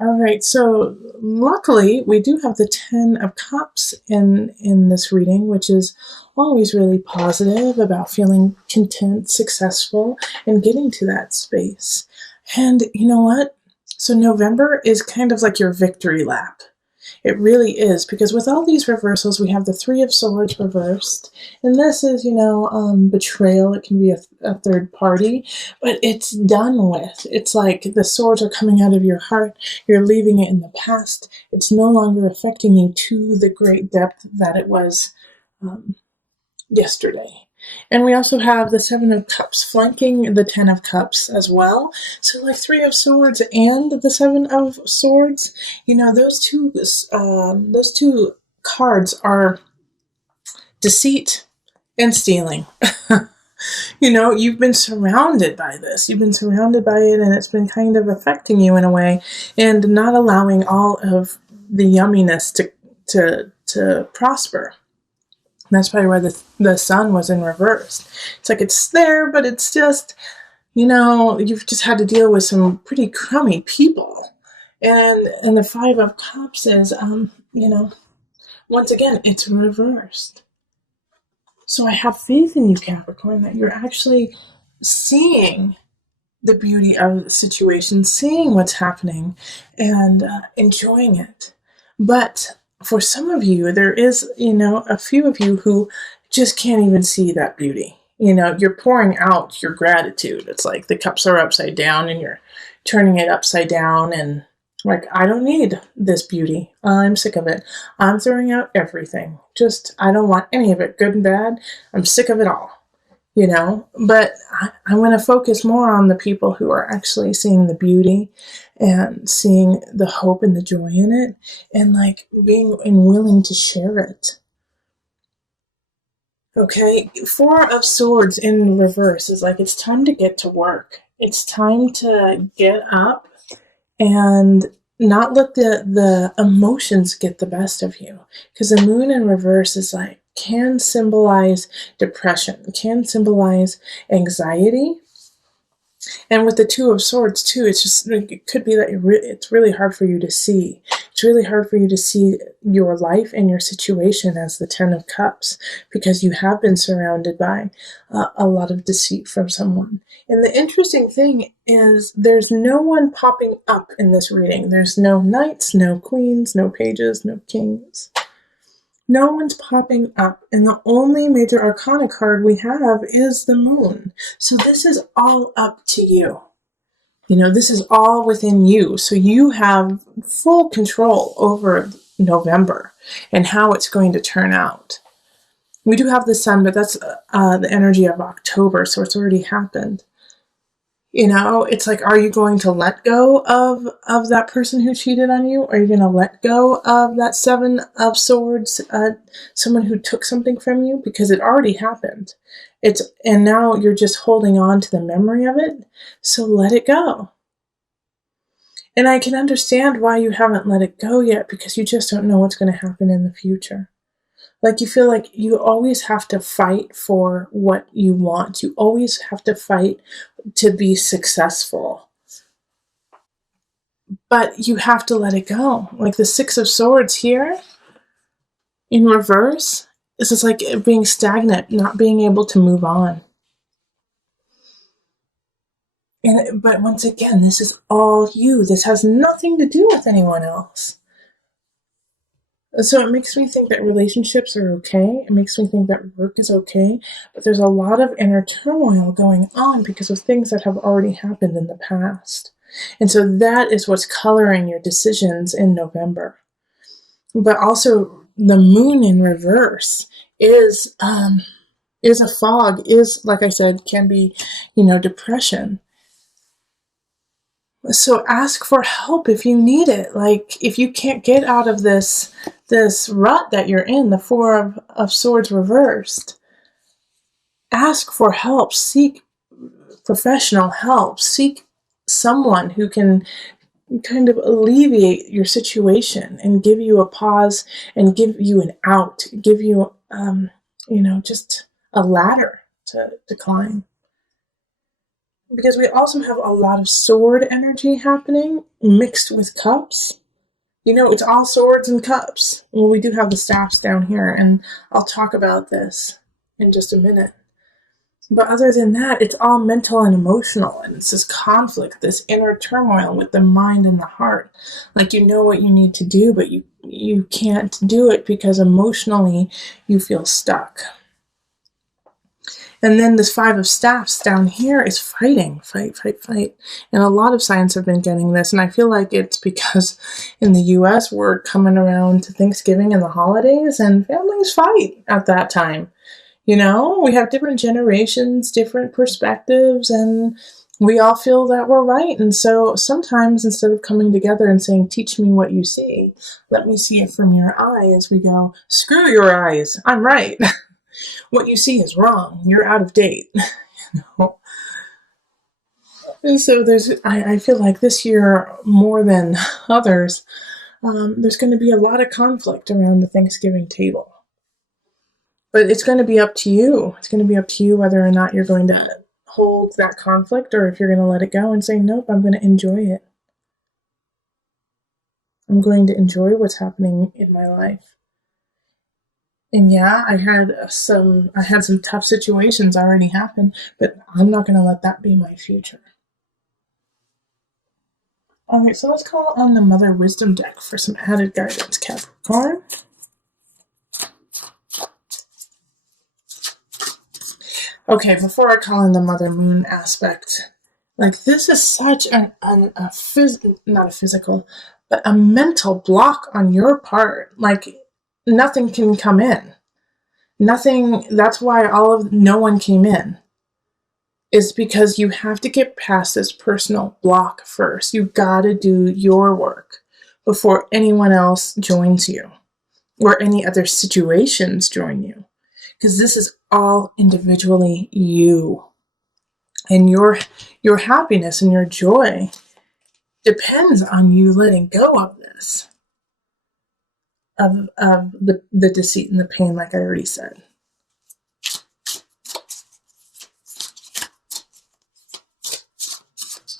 All right, so luckily we do have the Ten of Cups in this reading, which is always really positive about feeling content, successful, and getting to that space. And you know what? So November is kind of like your victory lap. It really is, because with all these reversals, we have the Three of Swords reversed. And this is, betrayal. It can be a third party, but it's done with. It's like the swords are coming out of your heart. You're leaving it in the past. It's no longer affecting you to the great depth that it was yesterday. And we also have the Seven of Cups flanking the Ten of Cups as well. So like Three of Swords and the Seven of Swords, those two cards are deceit and stealing. You've been surrounded by this. You've been surrounded by it, and it's been kind of affecting you in a way, and not allowing all of the yumminess to prosper. And that's probably why the sun was in reverse. It's like it's there, but it's just, you've just had to deal with some pretty crummy people. And the Five of Cups is, once again, it's reversed. So I have faith in you, Capricorn, that you're actually seeing the beauty of the situation, seeing what's happening, and enjoying it. But for some of you, there is, a few of you who just can't even see that beauty. You're pouring out your gratitude. It's like the cups are upside down and you're turning it upside down and like, I don't need this beauty. I'm sick of it. I'm throwing out everything. I don't want any of it, good and bad. I'm sick of it all. But I want to focus more on the people who are actually seeing the beauty and seeing the hope and the joy in it, and like being and willing to share it. Okay, Four of Swords in reverse is like, it's time to get to work. It's time to get up and not let the emotions get the best of you. Because the Moon in reverse is like, can symbolize depression, can symbolize anxiety. And with the Two of Swords too, it could be that it's really hard for you to see. It's really hard for you to see your life and your situation as the Ten of Cups, because you have been surrounded by a lot of deceit from someone. And the interesting thing is there's no one popping up in this reading. There's no knights, no queens, no pages, no kings. No one's popping up, and the only major arcana card we have is the Moon. So this is all up to you. This is all within you. So you have full control over November and how it's going to turn out. We do have the Sun, but that's the energy of October, so it's already happened. It's like, are you going to let go of that person who cheated on you? Are you going to let go of that Seven of Swords, someone who took something from you? Because it already happened. And now you're just holding on to the memory of it. So let it go. And I can understand why you haven't let it go yet, because you just don't know what's going to happen in the future. Like, you feel like you always have to fight for what you want. You always have to fight to be successful. But you have to let it go. Like the Six of Swords here in reverse, this is like being stagnant, not being able to move on. But once again, this is all you. This has nothing to do with anyone else. So it makes me think that relationships are okay. It makes me think that work is okay. But there's a lot of inner turmoil going on because of things that have already happened in the past. And so that is what's coloring your decisions in November. But also the Moon in reverse is a fog, is, like I said, can be, depression. So ask for help if you need it. Like, if you can't get out of this rut that you're in, the Four of Swords reversed, ask for help. Seek professional help. Seek someone who can kind of alleviate your situation and give you a pause and give you an out, give you, just a ladder to climb. because we also have a lot of sword energy happening mixed with cups. You know, it's all swords and cups. Well, we do have the staffs down here, and I'll talk about this in just a minute. But other than that, it's all mental and emotional, and it's this conflict, this inner turmoil with the mind and the heart. Like, you know what you need to do, but you can't do it because emotionally you feel stuck. And then this Five of Staffs down here is fighting, fight, fight, fight. And a lot of signs have been getting this, and I feel like it's because in the US we're coming around to Thanksgiving and the holidays, and families fight at that time. You know, we have different generations, different perspectives, and we all feel that we're right. And so sometimes instead of coming together and saying, teach me what you see, let me see it from your eyes, we go, screw your eyes, I'm right. What you see is wrong. You're out of date. You know? And so I feel like this year, more than others, there's going to be a lot of conflict around the Thanksgiving table. But it's going to be up to you. It's going to be up to you whether or not you're going to hold that conflict or if you're going to let it go and say, nope, I'm going to enjoy it. I'm going to enjoy what's happening in my life. And yeah, I had some tough situations already happen, but I'm not going to let that be my future. All right, so let's call on the Mother Wisdom deck for some added guidance, Capricorn. Okay, before I call in the Mother Moon aspect, like this is such not a physical, but a mental block on your part. Like nothing can come in. Nothing, that's why no one came in. Is because you have to get past this personal block first. You gotta do your work before anyone else joins you or any other situations join you. Because this is all individually you. And your happiness and your joy depends on you letting go of this. Of the deceit and the pain, like I already said.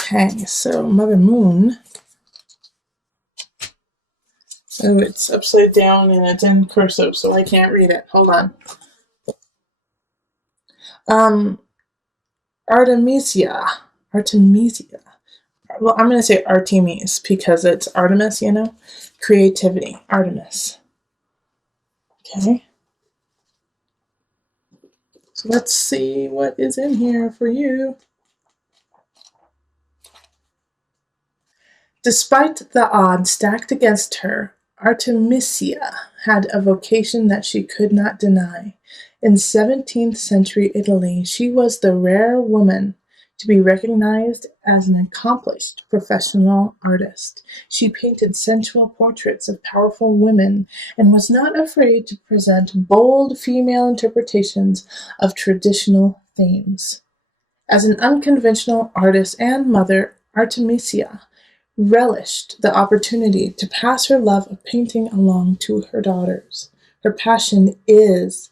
Okay, so Mother Moon. So it's upside down and it's in cursive, so I can't read it. Hold on. Artemisia. Well, I'm going to say Artemis because it's Artemis, you know? Creativity. Artemis. Okay. So let's see what is in here for you. Despite the odds stacked against her, Artemisia had a vocation that she could not deny. In 17th century Italy, she was the rare woman to be recognized as an accomplished professional artist. She painted sensual portraits of powerful women and was not afraid to present bold female interpretations of traditional themes. As an unconventional artist and mother, Artemisia relished the opportunity to pass her love of painting along to her daughters. Her passion is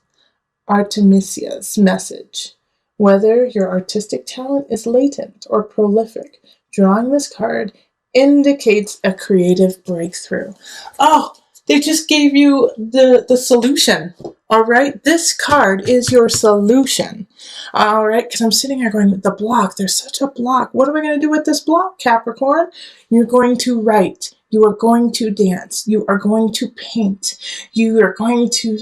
Artemisia's message. Whether your artistic talent is latent or prolific, drawing this card indicates a creative breakthrough. Oh, they just gave you the solution. All right, this card is your solution. All right, because I'm sitting here going, the block, there's such a block. What are we going to do with this block, Capricorn? You're going to write. You are going to dance. You are going to paint. You are going to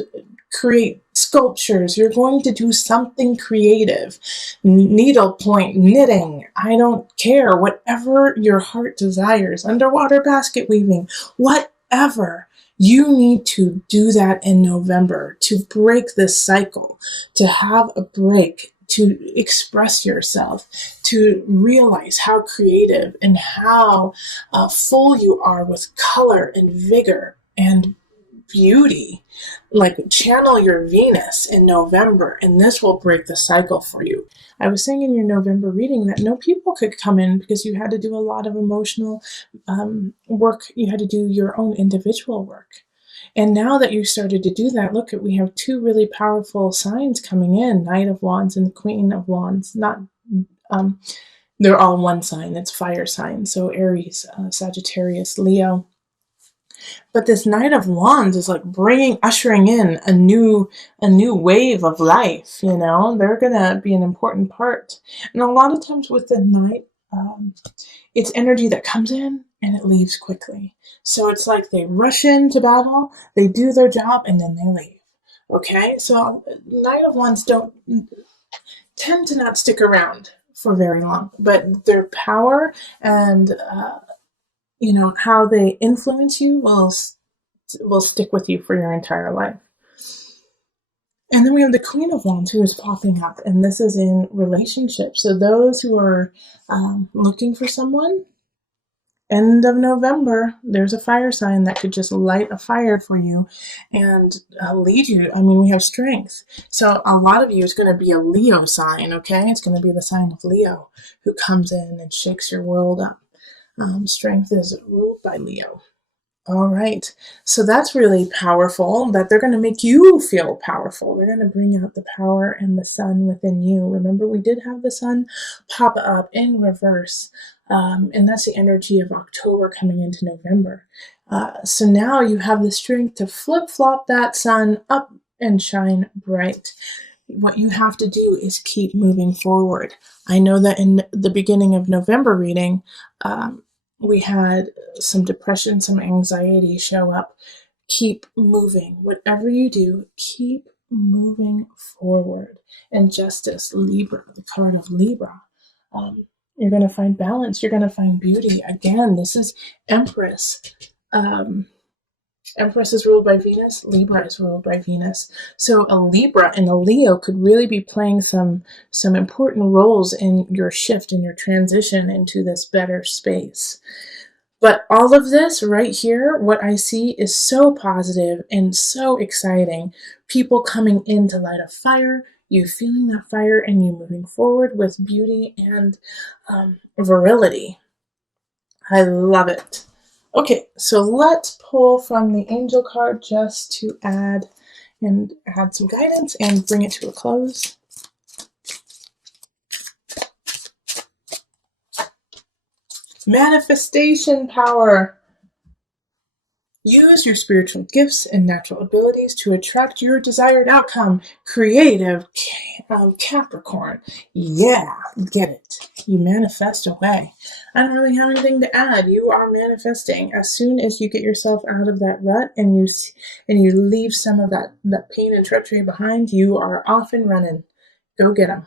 create sculptures. You're going to do something creative. Needlepoint, knitting, I don't care. Whatever your heart desires. Underwater basket weaving, whatever. You need to do that in November to break this cycle, to have a break, to express yourself, to realize how creative and how full you are with color and vigor and beauty. Like, channel your Venus in November, and this will break the cycle for you. I was saying in your November reading that no people could come in because you had to do a lot of emotional work. You had to do your own individual work. And now that you started to do that, look, we have two really powerful signs coming in, Knight of Wands and Queen of Wands. Not They're all one sign. It's fire sign. So Aries, Sagittarius, Leo. But this Knight of Wands is like ushering in a new wave of life. You know, they're gonna be an important part. And a lot of times with the Knight, it's energy that comes in and it leaves quickly. So it's like they rush into battle, they do their job, and then they leave. Okay, so Knight of Wands don't tend to not stick around for very long, but their power and how they influence you will stick with you for your entire life. And then we have the Queen of Wands who is popping up, and this is in relationships. So those who are looking for someone, end of November, there's a fire sign that could just light a fire for you and lead you. I mean, we have strength. So a lot of you is going to be a Leo sign, okay? It's going to be the sign of Leo who comes in and shakes your world up. Strength is ruled by Leo. All right. So that's really powerful, that they're going to make you feel powerful. They're going to bring out the power and the sun within you. Remember, we did have the sun pop up in reverse. And that's the energy of October coming into November. So now you have the strength to flip-flop that sun up and shine bright. What you have to do is keep moving forward. I know that in the beginning of November reading, we had some depression, some anxiety show up. Keep moving. Whatever you do, keep moving forward. And justice, Libra, the card of Libra. You're going to find balance. You're going to find beauty. Again, this is Empress. Empress is ruled by Venus. Libra is ruled by Venus. So a Libra and a Leo could really be playing some important roles in your shift, in your transition into this better space. But all of this right here, what I see is so positive and so exciting. People coming in to light a fire, you feeling that fire and you moving forward with beauty and virility. I love it. Okay, so let's pull from the angel card just to add some guidance and bring it to a close. Manifestation power. Use your spiritual gifts and natural abilities to attract your desired outcome. Creative Capricorn. Yeah, get it. You manifest away. I don't really have anything to add. You are manifesting. As soon as you get yourself out of that rut and you leave some of that pain and treachery behind, you are off and running. Go get them.